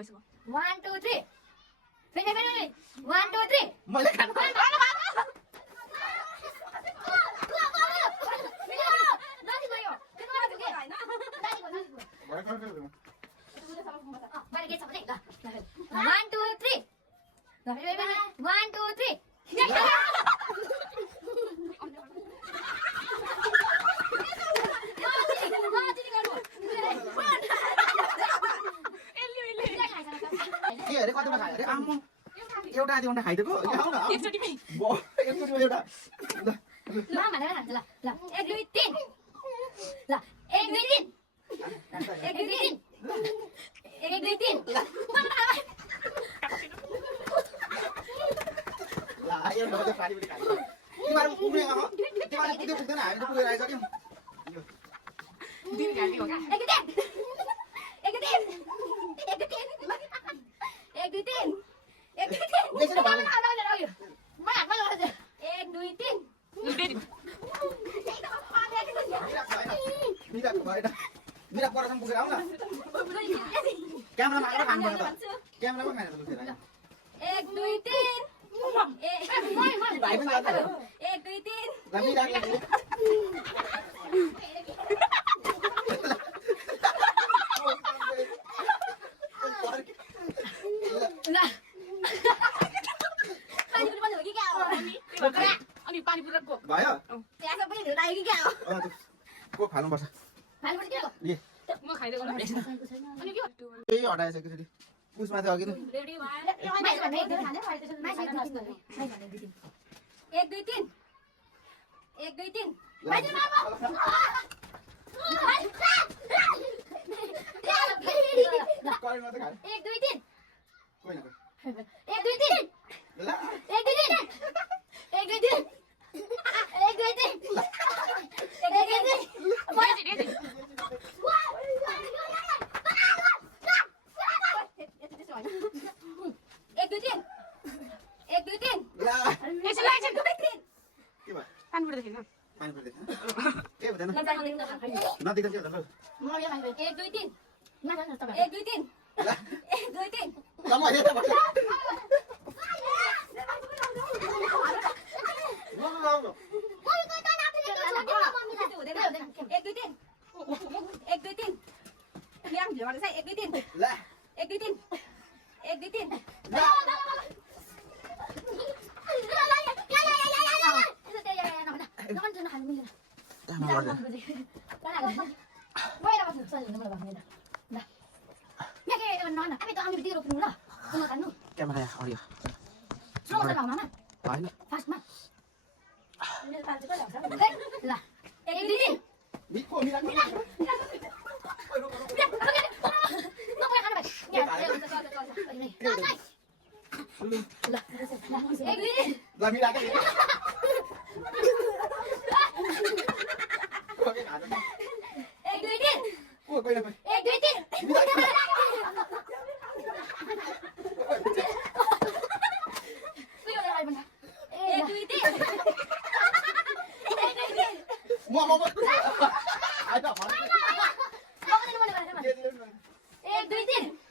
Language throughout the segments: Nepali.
भइसक्यो 1 2 3 फेरि 1 2 3 मैले खानु के अरे कतिवटा खायो अरे आम्म एउटा आधी घन्टा खाइदिएको आऊ न एकचोटिमै एकचोटि एउटा ल ल 1 2 3 ल 1 2 3 1 2 3 1 2 3 ल यो नभए पानी पनि खाइदियो तिमीहरु पुग्ने तिमीहरु पुग्दै पुग्दैन हामी त पुगेर आइसक्यौँ दिन गाडी हो क्या 1 2 3 त्यसरी भयो मिरा परसम्म पुगेर आऊ न क्यामेरामा आएर खानु पर्छ त क्यामेरामा खाएर लुकेर 1 2 3 भाइ पनि जान्छ 1 2 3 ल मिरा अनि पानी पुराको भयो त्यहाँ पनि धुला कि क्या हो को फाल्नुपर्छ फाल्नु के हो ए म खाइदिएको अनि के त्यही हटाइसक्यो फेरि उसमा थियो अघि नै रेडी 1 2 3 1 2 3 बाजे मामा करेन्ट मात्रै खायो 1 2 3 कोही न 1 2 3 ल 1 2 3 1 2 3 1 2 3 पानी पुर्दैन पानी पर्दैन के हुँदैन नदेख्दा के हुँदैन म यो मान्छे 1 2 3 1 2 3 1 2 3 ल म हेर्दै बस्छु क्यामेरा अडियो होइन मिको मिरा ल मिरा के को कोही न कोही म आइता भन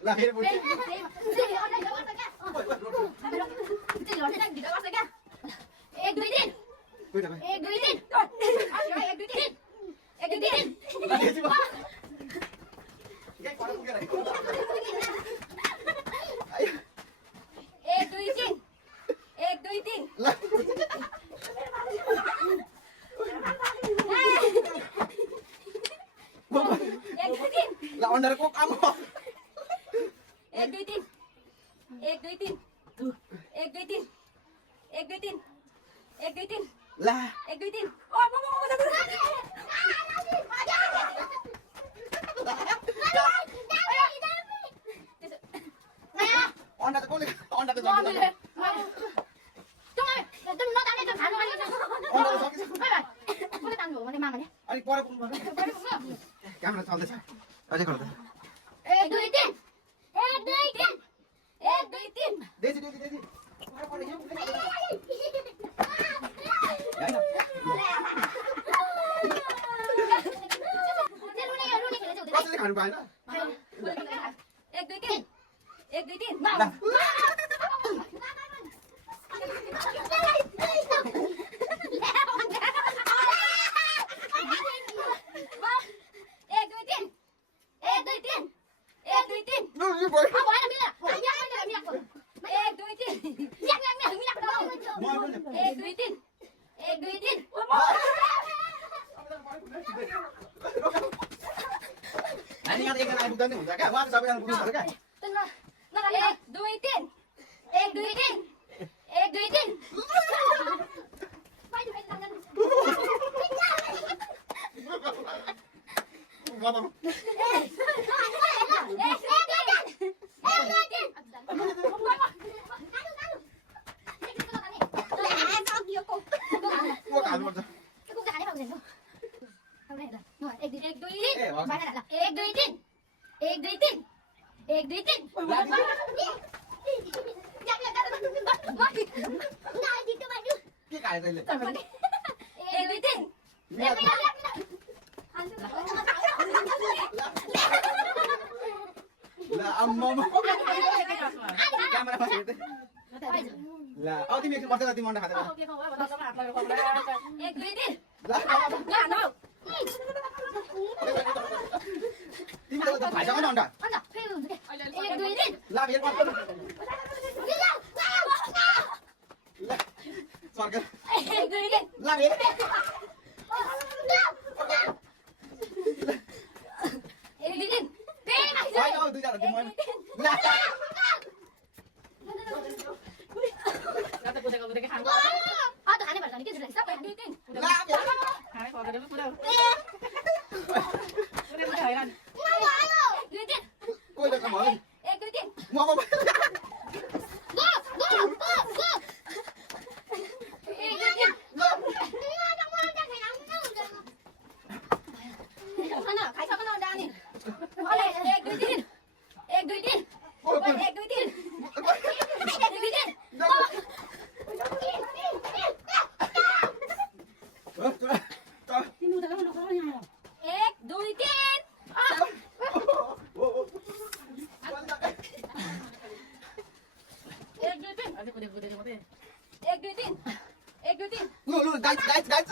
ल फेरि बोल्छु 了 अंडर को काम 1 2 3 1 2 3 1 2 3 1 2 3 1 2 3 ला 1 2 3 अंडा त कोले अंडा त जम्मिन्छ अनि पर कुन क्यामेरा चल्दैछ अझै गर्दै 1 2 3 1 2 3 1 2 3 देजी देजी देजी कसैले खानु पाएन 1 2 3 एक दुई तिन ल यो भयो हामी यहाँ एकजना आइपुग्दा नि हुन्छ क्या उहाँ त सबैजना पुग्नु पर्छ क्या म खानु पर्छ के खायो तैँले ल आम्मामा क्यामेरामा हेर्दै ल अब तिमी एकछिन बसेर तिमी अन्डा खाँदै गर। तिमीले त खाइसक्यो नि अन्डा ल फेरि बस्छ ल सर्कल ल फेरि होइन हौ दुईजना तिमी ल Kata kuda kuda kan. Hai kau kuda kuda. Kuda kuda hai kan. कोही त कम होला म Ada kuda kuda macam ni. लु गाइस गाइस गाइस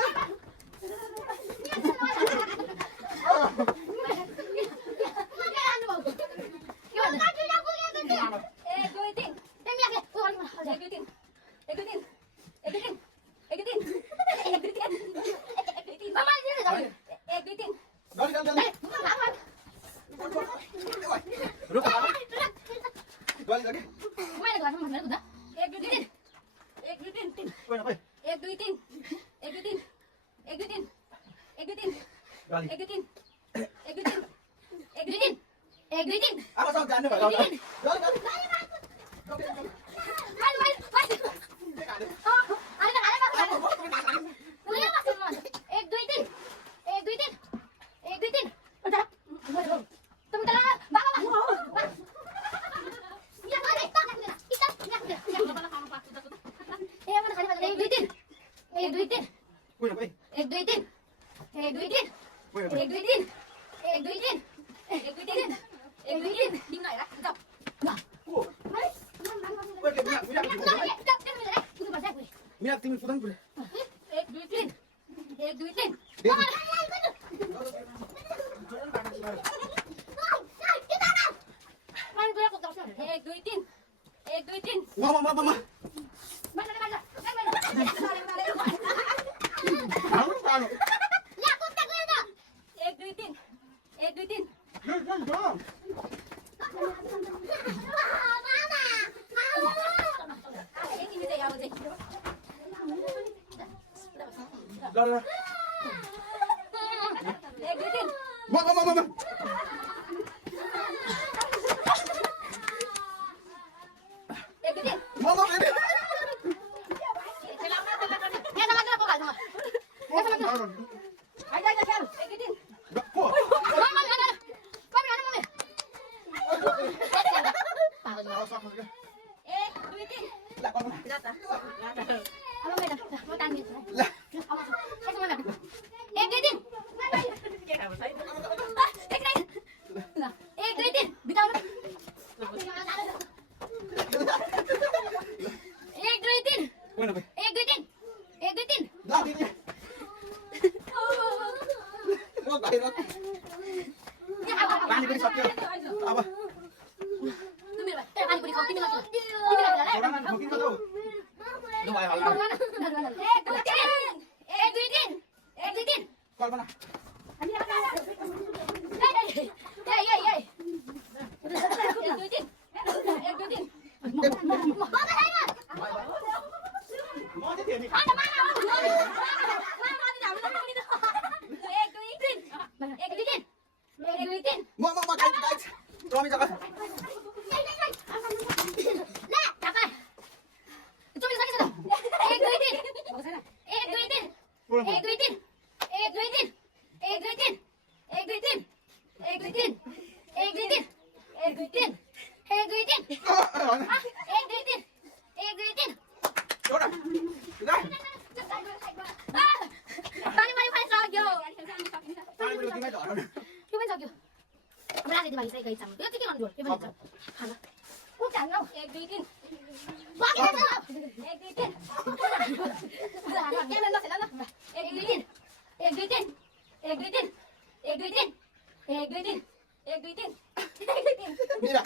अब सब जान्नु भयो Mira, timi putang pula. Mama. Mama. Panipuri खाऊ तिमीलाई तिमीलाई छोरा ना ठोकिन्छ त लु भाइ हल्ला 1 2 3 1 2 3 1 2 3 कल्पना म चाहिँ थियो नि म गाइस रमी जग्गा छोरा ल पानीपुरी तिमी धर एक दुई तीन मिरा